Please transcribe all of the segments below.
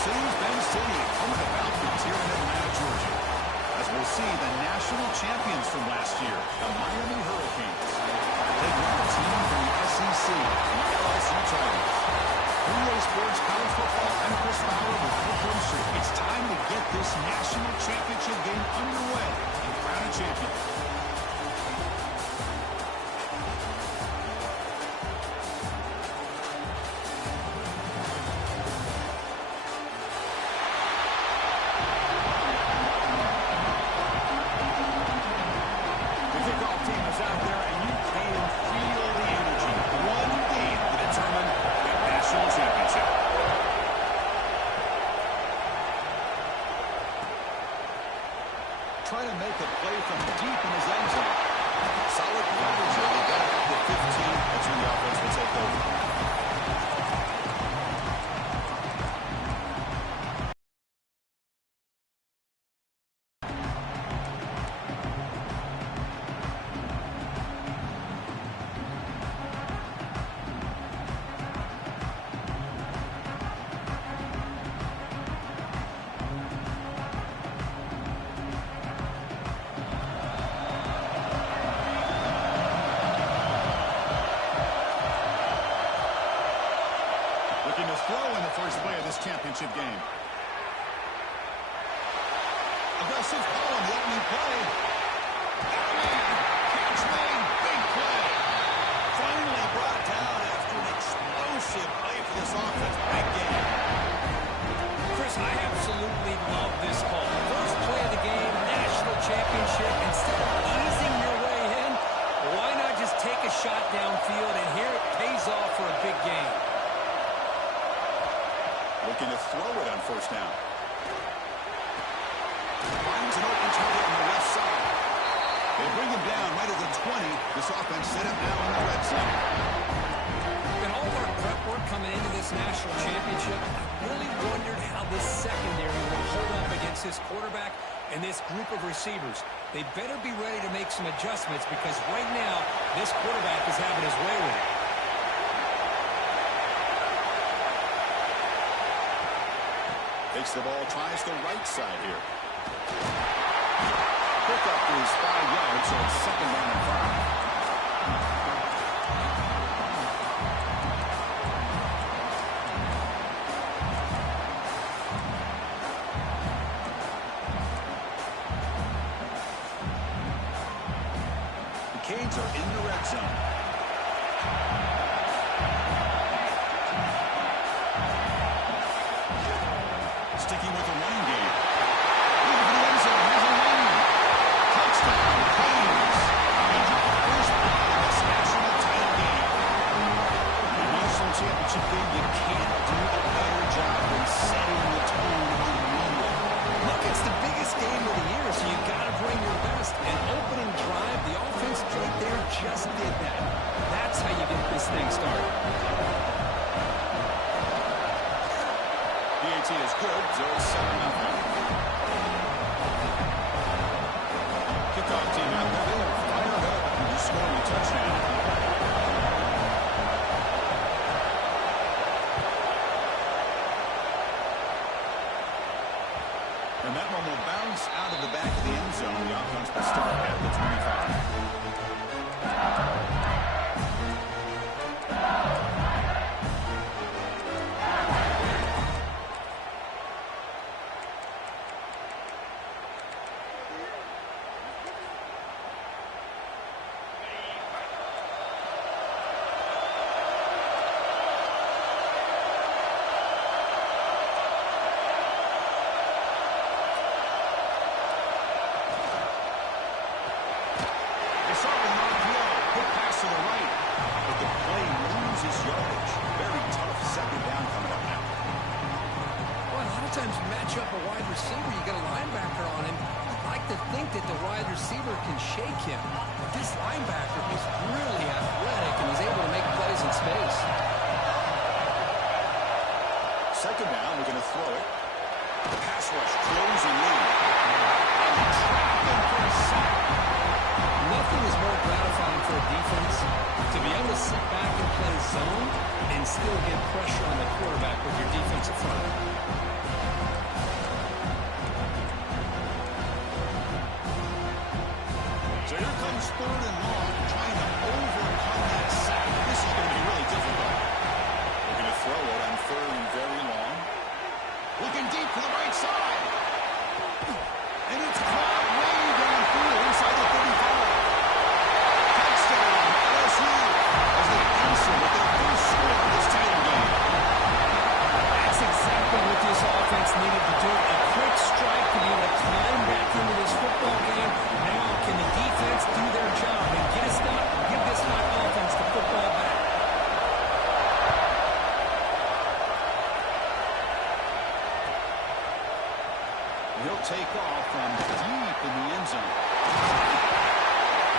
Mercedes Benz Stadium, home of the Falcons here in Atlanta, Georgia. As we'll see the national champions from last year, the Miami Hurricanes. They won the team from the SEC, the LSU Tigers. 3A Sports College Football, I'm Chris Fowler with Football Street. It's time to get this national championship game underway and crown a champion. Trying to make a play from deep in his end zone. Solid coverage here. They got it up to 15. That's when the offense will take over. Looking to throw in the first play of this championship game. Aggressive call on the opening play. Oh, man. Catch made. Big play. Finally brought down after an explosive play for this offense. Big game. Chris, I absolutely love this call. First play of the game, national championship. Instead of easing your way in, why not just take a shot downfield, and here it pays off for a big game. Looking to throw it on first down. Finds an open target on the left side. They bring him down right at the 20. This offense set up now in the red zone. In all of our prep work coming into this national championship, I really wondered how this secondary will hold up against this quarterback and this group of receivers. They better be ready to make some adjustments because right now, this quarterback is having his way with it. Takes the ball, tries the right side here. Pickup is 5 yards, so it's second down and 5. The Canes are in the red zone. Sticking with the running game. Looking for the end zone. Here's a run. Touchdown, Canes. Major first play in this national title game. In the national championship game, you can't do a better job than setting the tone on the runway. Look, it's the biggest game of the year, so you got to bring your best. An opening drive, the offense right there just did that. That's how you get this thing started. PAT is good, so it's 7-0. Kickoff team out there, fired up, and scoring a touchdown. And that one will bounce out of the back of the end zone. The offense will start at the 25. Sometimes you match up a wide receiver, you got a linebacker on him. I'd like to think that the wide receiver can shake him. But this linebacker was really athletic and was able to make plays in space. Second down, we're going to throw it. Pass rush closing in. And trapping for a sack. Nothing is more gratifying for a defense to be able to sit back and play zone and still get pressure on the quarterback with your defensive front. So here comes 3rd and long, trying to overcome that sack. This is going to be really difficult. Looking to throw it on 3rd and very long. Looking deep to the right side. And it's caught way downfield inside the 35. Touchdown, LSU, as they answer with their first score of this title game. That's exactly what this offense needed to do. A quick strike to be able to climb back into this football game. Now can the defense do their job and get a stop, give this hot offense the football back? He'll take off from deep in the end zone.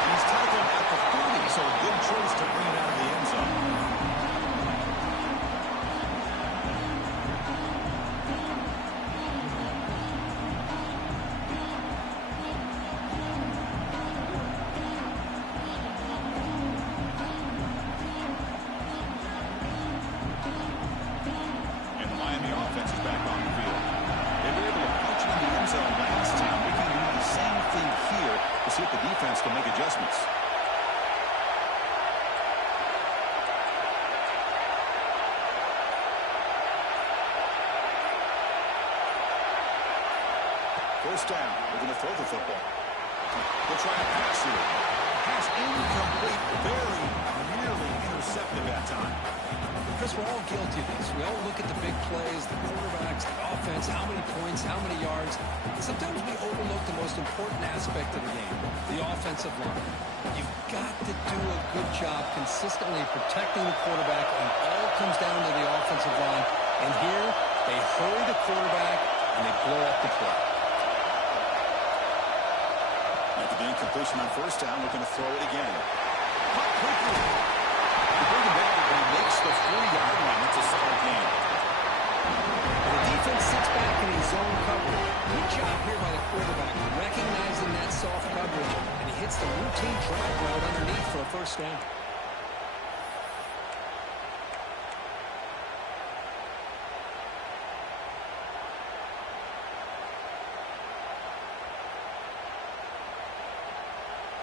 He's tackled at the 30, so a good choice to bring it out of the end zone. And the Miami offense is back on the field. They were able to punch it in the end zone last time. We can do the same thing here to see if the defense can make adjustments. First down. We're going to throw the football. They'll try a pass here. Pass incomplete. Very nearly intercepted that time. Chris, we're all guilty of this. We all look at the big plays, the quarterbacks, the offense, how many points, how many yards. Sometimes we overlook the most important aspect of the game, the offensive line. You've got to do a good job consistently protecting the quarterback, and it all comes down to the offensive line. And here, they hurry the quarterback, and they blow up the play. After the incompletion on first down, looking to throw it again. Caught quickly. And bring it back, but he makes the 40-yard line. It's a solid game. And the defense sits back in his zone coverage. Good job here by the quarterback, recognizing that soft coverage, and he hits the routine drag route underneath for a first down.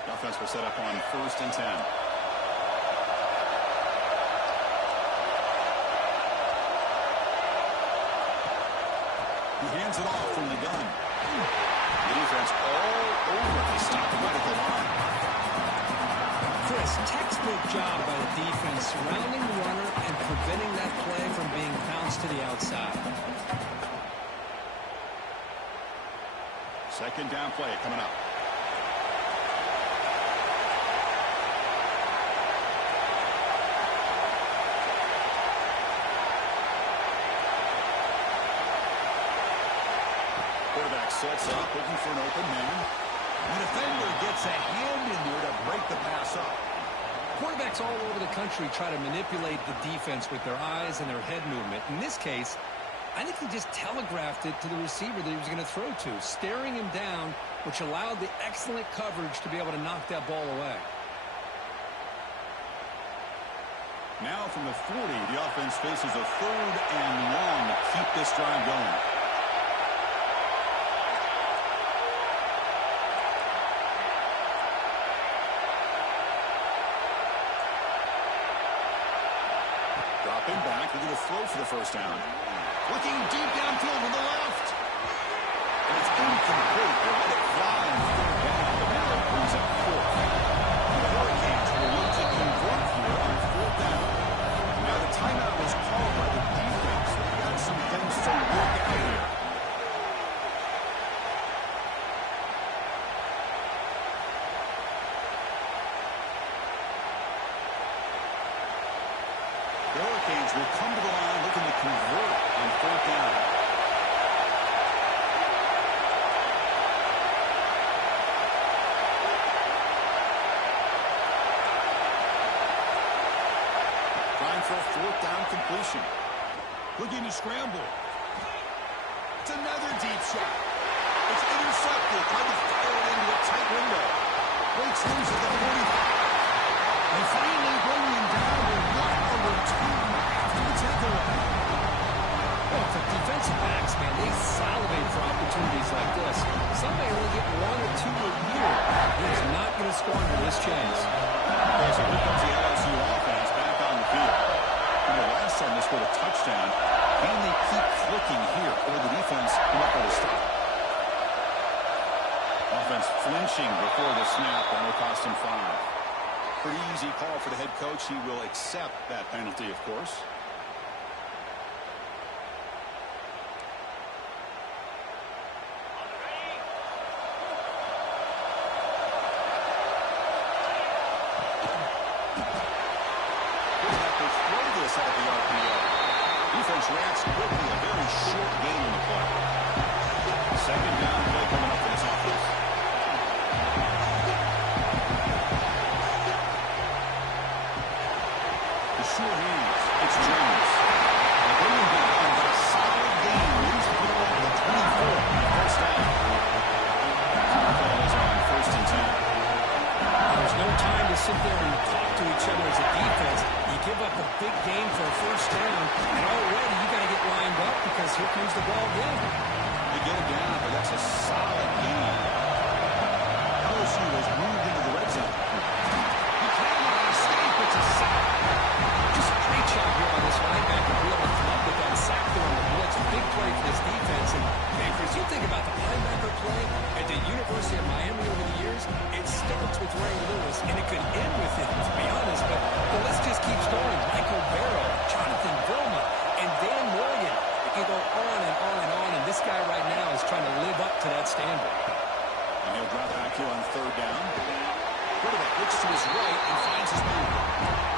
The offense will set up on 1st and 10. He hands it off from the gun. The defense all over. They stop him right at the line. Chris, textbook job by the defense, surrounding the runner and preventing that play from being bounced to the outside. Second down play coming up. Quarterback sets up, looking for an open man. The defender gets a hand in there to break the pass up. Quarterbacks all over the country try to manipulate the defense with their eyes and their head movement. In this case, I think he just telegraphed it to the receiver that he was going to throw to, staring him down, which allowed the excellent coverage to be able to knock that ball away. Now from the 40, the offense faces a 3rd and long to keep this drive going. Dropping back, they're going to throw for the first down. Looking deep downfield to the left. And it's incomplete. They let it fly on 3rd down. The Ballard brings up 4th. The Hurricanes will look to convert here on 4th down. Now the timeout was called by the defense. They've got some things to work out here. The Hurricanes will come to the line looking to convert on 4th down. Trying for a 4th down completion. Looking to scramble. It's another deep shot. It's intercepted. Trying to fire it into a tight window. Breaks loose at the 45. And finally bringing him down with 1 over 2 after the squander this chance. Okay, so here comes the LSU offense back on the field. Last time they scored a touchdown. Can they keep clicking here, or the defense come up with a stop? Offense flinching before the snap, and will cost him 5. Pretty easy call for the head coach. He will accept that penalty, of course. Out of the RPO. Defense reacts quickly. A very short gain on the play. Second down play coming up for this offense. The short hands. It's Jones. They bring him down, but a solid gain. Lose the ball at the 24. First down. Ball is on 1st and 10. There's no time to sit there and talk to each other as a defense. You give up a big gain for a first down, and already you got to get lined up because here comes the ball again. They get it down, but that's a solid gain. LSU has moved into the red zone. He cannot escape. It's a sack. Just a great job here by this linebacker to be able to come up with that sack there on the blitz. Big play for this defense. And, man, Chris, you think about the linebacker play at the University of Miami over the years, it starts with Ray Lewis, and it could end with him, to be honest. But the list just keeps going. Michael Barrow, Jonathan Vilma, and Dan Morgan. It can go on and on and on, and this guy right now is trying to live up to that standard. And he'll drop back here on 3rd down. Quarterback looks to his right and finds his man.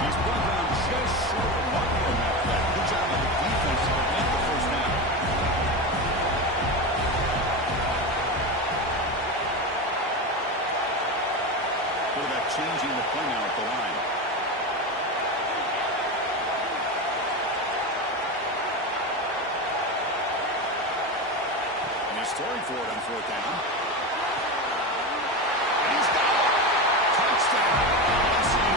He's brought down just short of marking on that play. Good job by the defense to prevent the first down. Quarterback changing the play now at the line. And he's throwing for it on 4th down. And he's got it. Touchdown. LSU.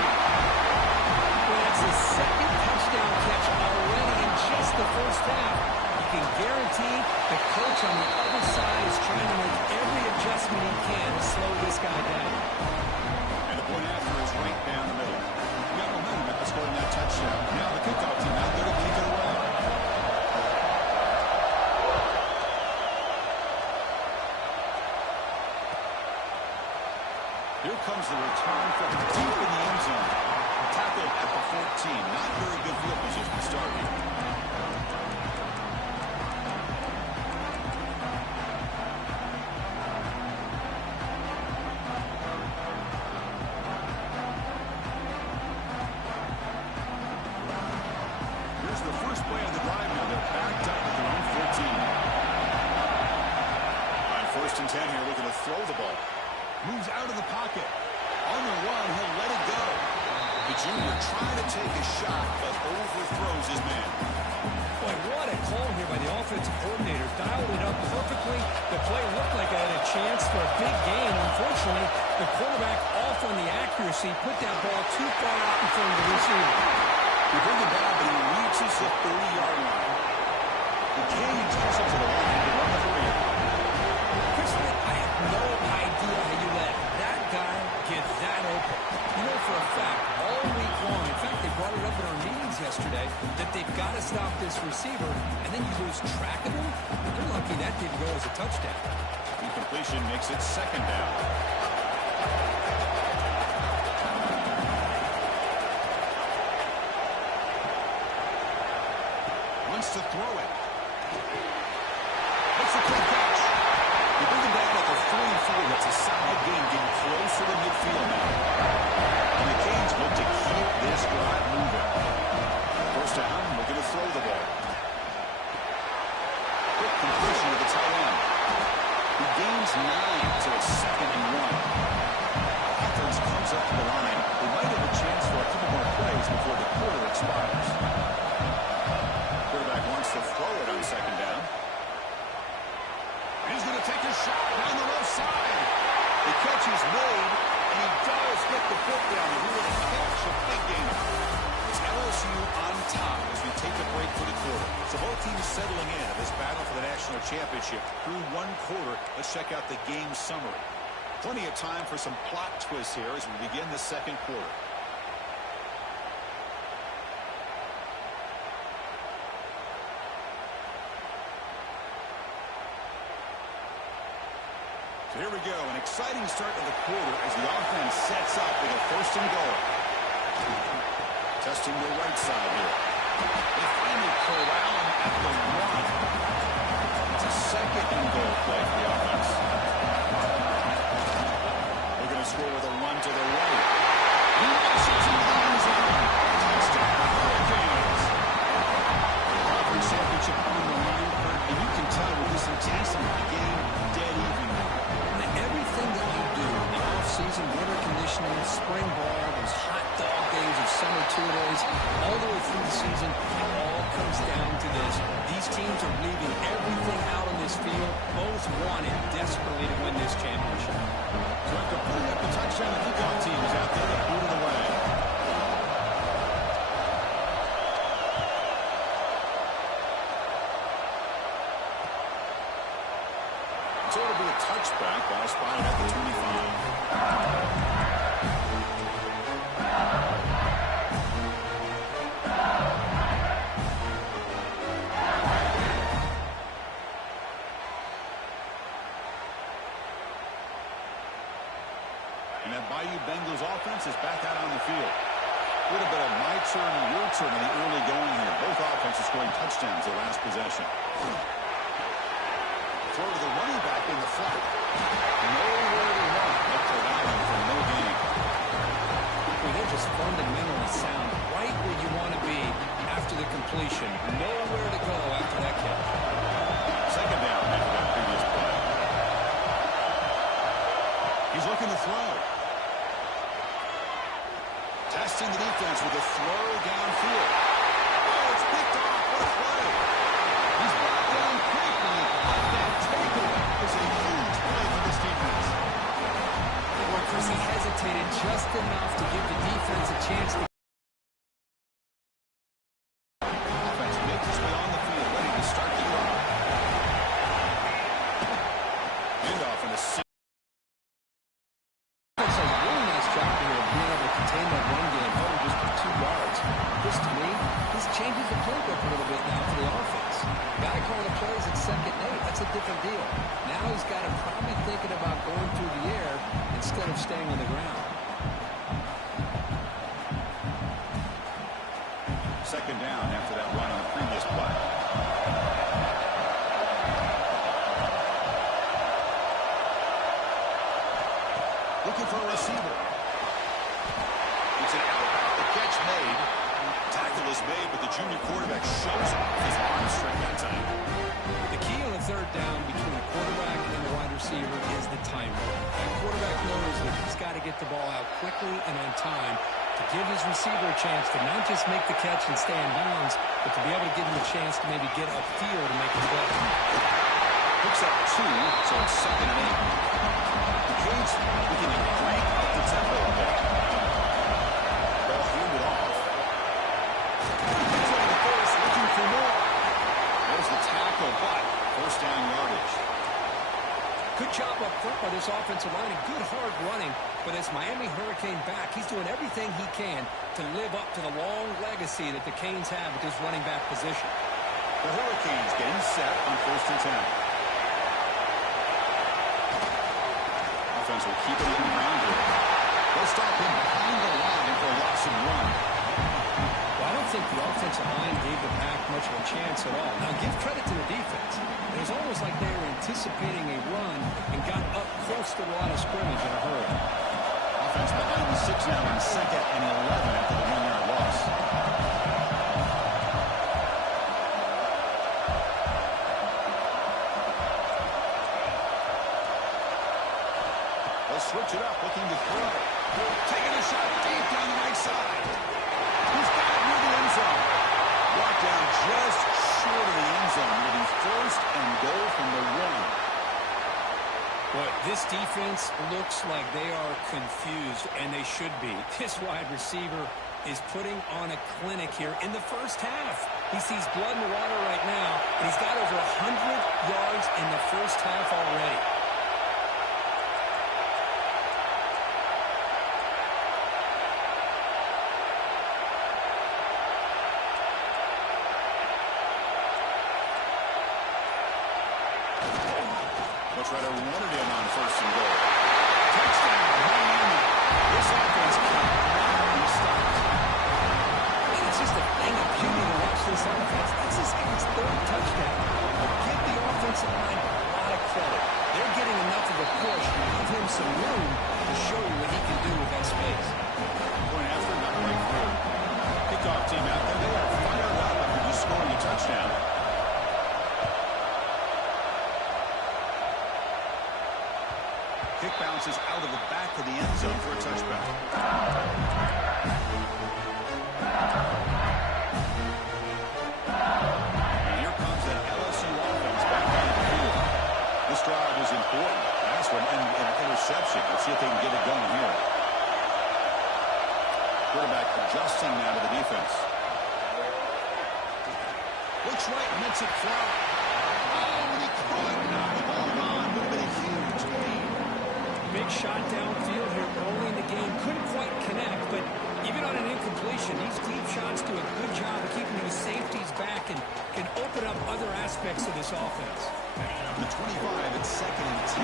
Well, that's his second touchdown catch already in just the first half. You can guarantee the coach on the other side is trying to make every adjustment he can to slow this guy down. And the point after is right down the middle. We got momentum after scoring that touchdown. Now the kickoff team out there to kick it away. Here comes the return from deep in the end zone. Tackled at the 14. Not very good field position to start here. Here's the first play on the drive now. They're backed up at their own 14. On 1st and 10 here, looking to throw the ball. Moves out of the pocket. On the run, he'll let it go. The junior trying to take a shot, but overthrows his man. Boy, what a call here by the offensive coordinator. Dialed it up perfectly. The play looked like it had a chance for a big gain. Unfortunately, the quarterback off on the accuracy, put that ball too far out in front of the receiver. They bring it down, but he reaches the 30-yard line. The Canes push it to the line to run the 3. Chris, I have no idea how you let that guy get that open. You know for a fact, all week long, in fact, they brought it up in our meetings yesterday, that they've got to stop this receiver, and then you lose track of him. They're lucky that didn't go as a touchdown. Incompletion makes it 2nd down. Wants to throw it. Makes a quick catch. They bring him down at the 44. That's a solid gain, getting closer to midfield now. And the Canes look to keep this drive moving. 1st down, looking to throw the ball. Quick completion to the tight end. He gains 9, so it's 2nd and 1. Offense comes up to the line. They might have a chance for a couple more plays before the quarter expires. Quarterback wants to throw it on 2nd down. He's going to take a shot down the left side. The catch is made, and he does get the foot down. He will catch a big gain. It's LSU on top as we take a break for the quarter. So both teams settling in this battle for the national championship through one quarter. Let's check out the game summary. Plenty of time for some plot twists here as we begin the second quarter. So here we go, an exciting start to the quarter as the offense sets up with a first and goal. Testing the right side here. They finally corral him at the one. It's a second and goal play for the offense. They're going to score with a run to the right. He rushes in the end zone. Touchdown, Hurricanes. Conference championship on the line, Kurt, and you can tell with this intensity, the game dead even now. Everything that you do in the off-season, winter conditioning, spring ball, those hot dog days of summer two-days, all the way through the season, it all comes down to this. These teams are leaving everything out on this field. Both wanted desperately to win this championship. So after putting up the touchdown, the kickoff team is out there to boot it away. So it'll be a touchback, ball spotted at the 25. And that Bayou Bengals offense is back out on the field. A little bit of my turn, your turn in the early going here. Both offenses scoring touchdowns their last possession. Throw to the running back in the flat. Nowhere to run. Look for that one for no gain. They're just fundamentally sound right where you want to be after the completion. Nowhere to go after that catch. Second down after that previous play. He's looking to throw. Testing the defense with a throw downfield. Oh, it's picked off. What a play. He's brought down quickly. That takeaway is a huge play for this defense. Boy, Chris, he hesitated just enough to give the defense a chance to. Offense makes its way on the field, ready to start the drive. Handoff in the center. It's a really nice job here of being able to contain that run game, only just for 2 yards. This, to me, this changes the playbook a little bit now for the offense. Guy calling the plays at 2nd and 8, that's a different deal. Now he's got him probably thinking about going through the air instead of staying on the ground. Second down after that run on the previous play. Looking for a receiver. It's an out. The catch made. Tackle is made, but the junior quarterback shows off his arm strength that time. The key on the 3rd down between the quarterback and the wide receiver is the timing. That quarterback knows that he's got to get the ball out quickly and on time to give his receiver a chance to not just make the catch and stay in bounds, but to be able to give him a chance to maybe get upfield and make the play. Picks up 2, so it's 2nd and 8. The Canes looking to crank up the tempo a bit. Ball handed off. He's on the force, looking for more. There's the tackle, but first down yardage. Good job up front by this offensive line and good hard running. But as Miami Hurricane back, he's doing everything he can to live up to the long legacy that the Canes have with this running back position. The Hurricanes getting set on 1st and 10. Offense will keep it in the ground here. They'll stop him behind the line for a loss and run. Well, I don't think the offensive line gave the Pack much of a chance at all. Now, give credit to the defense. It was almost like they were anticipating a run and got up close to the line of scrimmage in a hurry. Offense behind the 6 now in 2nd and 11 after the 1-yard loss. They'll switch it up, looking to throw. Taking a shot deep down the right side. He's got it near the end zone. Brought down just short of the end zone. It'll be 1st and goal from the 1. But this defense looks like they are confused, and they should be. This wide receiver is putting on a clinic here in the first half. He sees blood in the water right now, and he's got over 100 yards in the first half already. They'll try to run it in on first and goal. Touchdown, Miami. This offense cannot be stopped. And it's just a thing of beauty to watch this offense. That's his third touchdown. Give the offensive line a lot of credit. They're getting enough of a push to give him some room to show you what he can do with that space. Point after, not right through. Kickoff team out there. They are fired up after just scoring a touchdown. Kick bounces out of the back of the end zone for a touchback. And here comes that LSU offense back on the field. This drive is important. That's an interception. Let's see if they can get it going here. Quarterback adjusting now to the defense. Looks right, makes it fly. Oh, and he could not hold on. Would have been a huge lead. Big shot downfield here early in the game. Couldn't quite connect, but even on an incompletion, these deep shots do a good job of keeping these safeties back and can open up other aspects of this offense. The 25 at 2nd and 10.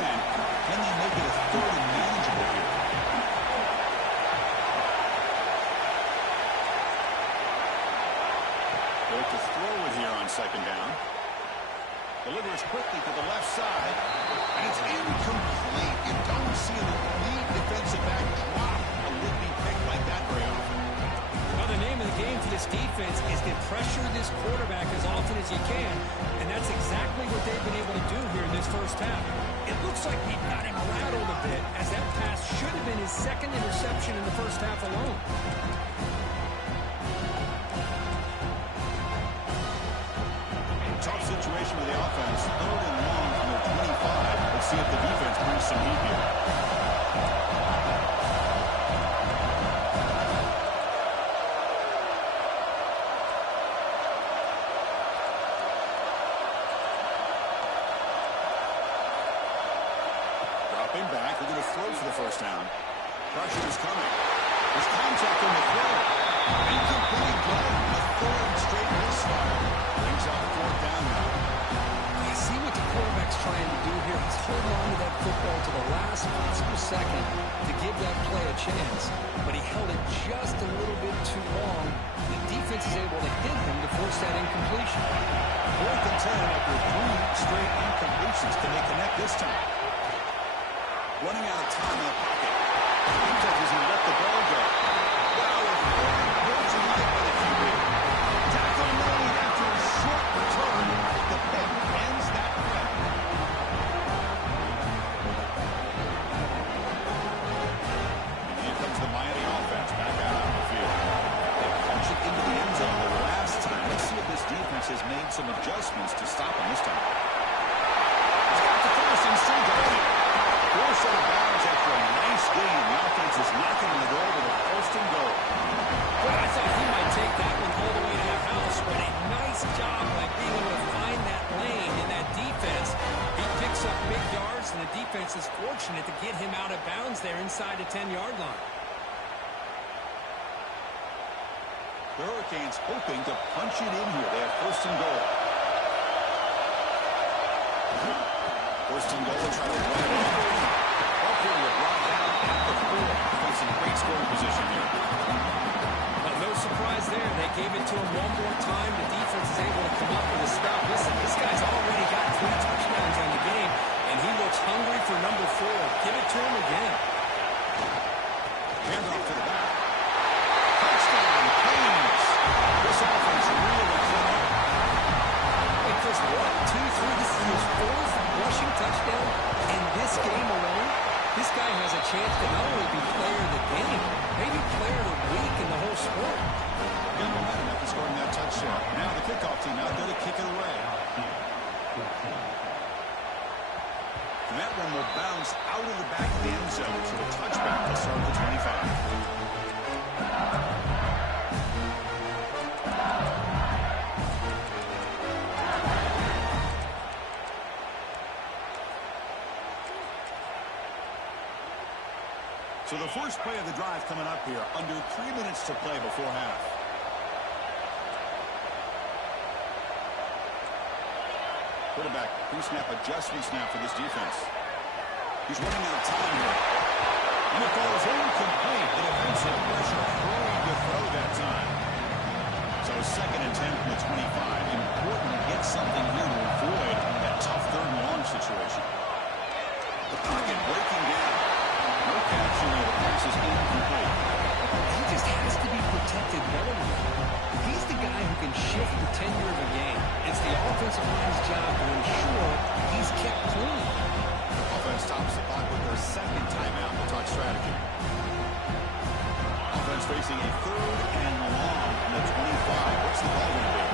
Can they make it a 3rd and manageable here? Look to throw it here on 2nd down. Delivers quickly to the left side. And it's incomplete. You don't see an elite defensive back drop a would-be pick like that very often. Well, the name of the game for this defense is to pressure this quarterback as often as you can, and that's exactly what they've been able to do here in this first half. It looks like they've got him rattled a bit, as that pass should have been his 2nd interception in the first half alone. Tough situation with the offense. 3rd and long from their 25. Let's see if the defense brings some heat here. Dropping back. They're going to throw for the first down. Pressure is coming. There's contact on the throw. Incomplete play. A 3rd straight misfire. Brings out 4th down now. You see what the quarterback's trying to do here. He's holding on to that football to the last possible second to give that play a chance. But he held it just a little bit too long. The defense is able to hit him to force that incompletion. 4th and 10 after 3 straight incompletions. Can they connect this time? Running out of time in the pocket. Contact as he let the ball go. Wow, a 4th pull tonight by the QB. Tackle made after a short return. The pick ends that play. Here comes the Miami offense back out on the field. They punch it into the end zone the last time. Let's see if this defense has made some adjustments to stop him this time. He's got the first and still going. Forced out of bounds after a nice gain. The offense is knocking on the door with a 1st and goal. Well, I thought he might take that one all the way to the house, but a nice job by being able to find that lane in that defense. He picks up big yards, and the defense is fortunate to get him out of bounds there inside the 10-yard line. The Hurricanes hoping to punch it in here. They have 1st and goal. 1st and goal, try to run it over. Okay, we're brought down at the 4. Defense in great scoring position here. Well, no surprise there. They gave it to him one more time. The defense is able to come up with a stop. Listen, this guy's already got 3 touchdowns on the game, and he looks hungry for number 4. Give it to him again. Handoff to the back. Touchdown, Canes. This offense really clicking. Wait, Chris, 1, 2, 3. This is his 4th rushing touchdown in this game alone. This guy has a chance to not only be player of the game, maybe player of the week in the whole sport. Got momentum after scoring that touchdown. Now the kickoff team out there to kick it away. And that one will bounce out of the back of the end zone. So a touchback to start the 25. So the first play of the drive coming up here. Under 3 minutes to play before half. Quarterback pre-snap adjustment snap for this defense. He's running out of time here. And it goes incomplete. The defensive pressure hurried to throw that time. So 2nd and 10 from the 25. Important to get something here to avoid that tough 3rd and long situation. The pocket breaking down. No catch, and the pass is incomplete. He just has to be protected better than that. He's the guy who can shift the tenure of a game. It's the offensive line's job to ensure he's kept clean. Offense stops the clock with their 2nd timeout. We'll talk strategy. Offense facing a 3rd and long from the 25. What's the ball going to be?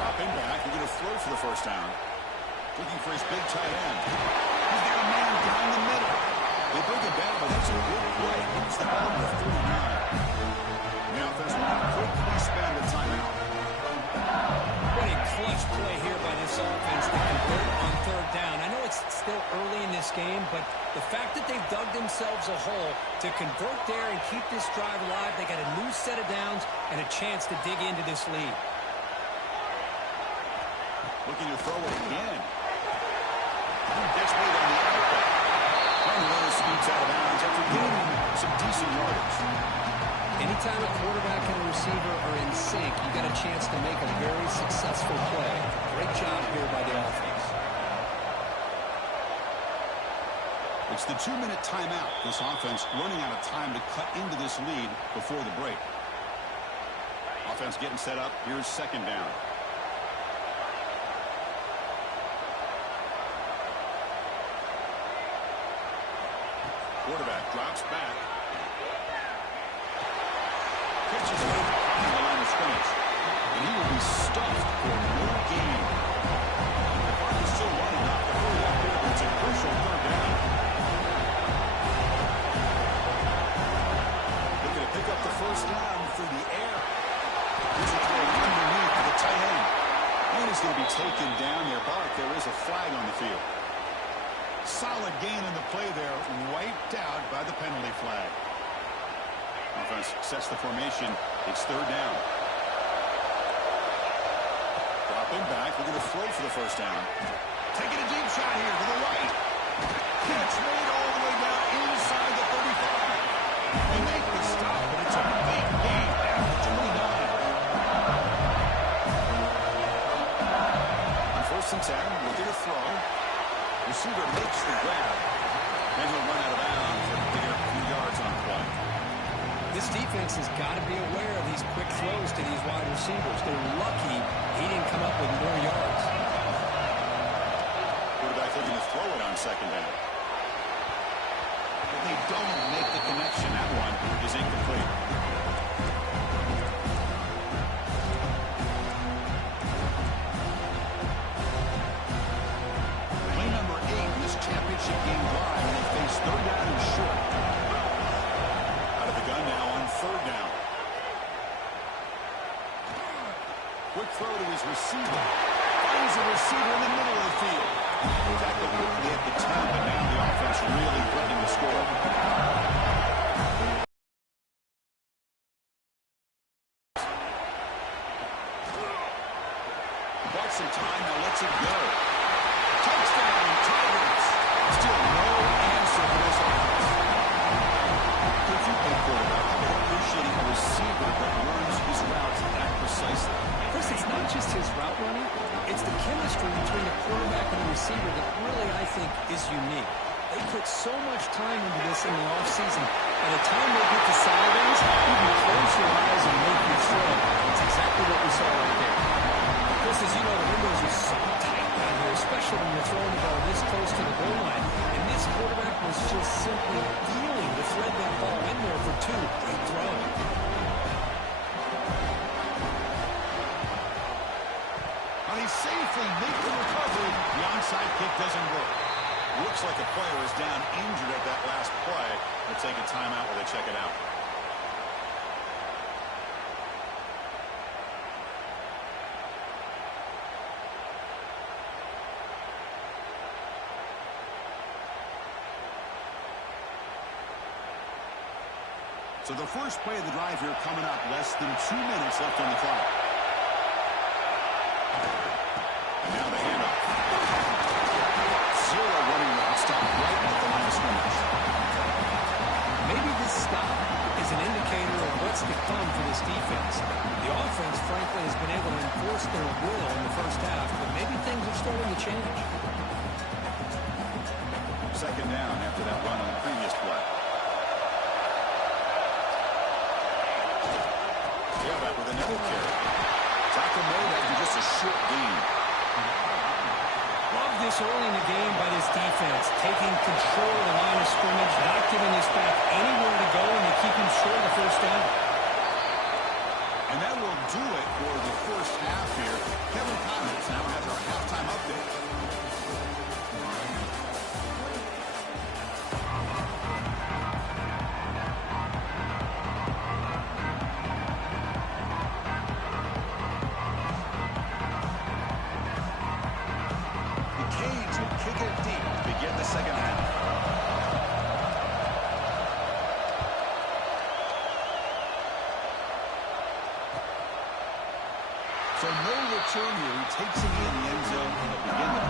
Dropping back. We're going to throw for the 1st down. Looking for his big tight end. He's got a man down the middle. They bring it down, but that's a good play. Moves the ball to the 39. The offense will quickly spend the timeout. What a clutch play here by this offense to convert on 3rd down. I know it's still early in this game, but the fact that they've dug themselves a hole to convert there and keep this drive alive, they got a new set of downs and a chance to dig into this lead. Looking to throw it again. Gets made on the outlet. And Willis speeds out of bounds after gaining some decent yardage. Anytime a quarterback and a receiver are in sync, you got a chance to make a very successful play. Great job here by the offense. It's the 2-minute timeout. This offense running out of time to cut into this lead before the break. Offense getting set up. Here's 2nd down. Quarterback drops back. Catches it on the line of scrimmage. And he will be stuffed for no gain. The clock is still running off the hurry up here, but it's a crucial 3rd down. Looking to pick up the 1st down through the air. Here's a throw underneath to the tight end. And he's going to be taken down there, but there is a flag on the field. Solid gain in the play there, wiped out by the penalty flag. Offense sets the formation. It's 3rd down. Dropping back. We're going to throw for the 1st down. Taking a deep shot here to the right. Catch made all the way down inside the 35. They make the stop, but it's a big gain down to 29. On 1st and 10, looking to throw. Receiver makes the grab, and he'll run out of bounds and pick up a few yards on the play. This defense has got to be aware of these quick throws to these wide receivers. They're lucky he didn't come up with more yards. Quarterback looking to throw it on 2nd down. But they don't make the connection. That one is incomplete. Championship game drive, and they face 3rd down and short. Out of the gun now on 3rd down. Quick throw to his receiver. Finds a receiver in the middle of the field. Tackled quickly at the 10, but now the offense really threatening to score. Bought some time, now lets it go. Touchdown, Tigers. Still no answer for this offense. If you play quarterback, how about appreciating a receiver that runs his routes that precisely? Chris, it's not just his route running. It's the chemistry between the quarterback and the receiver that really, I think, is unique. They put so much time into this in the offseason. By the time they get to Saturdays, you can close your eyes and make your throw. That's exactly what we saw right there. Chris, as you know, the windows are so tight down here, especially when you're throwing the ball this close to the goal line. And this quarterback was just simply feeling to thread that ball in there for 2. Great throw. And he safely makes the recovery. The onside kick doesn't work. Looks like a player is down injured at that last play. They'll take a timeout while they check it out. So the first play of the drive here coming up. Less than 2 minutes left on the clock. And now the handoff. stop is an indicator of what's to come for this defense. The offense, frankly, has been able to enforce their will in the first half, but maybe things are starting to change. Second down after that run on the previous play. Tailback with another carry. Tackle made after just a short gain. Love this early in the game by this defense, taking control of the line of scrimmage, not giving this back anywhere to go, and they keep him short of the first down. And that will do it for the first half here. Kevin Connors now has our halftime update. So no return here. He takes it in the end zone to begin the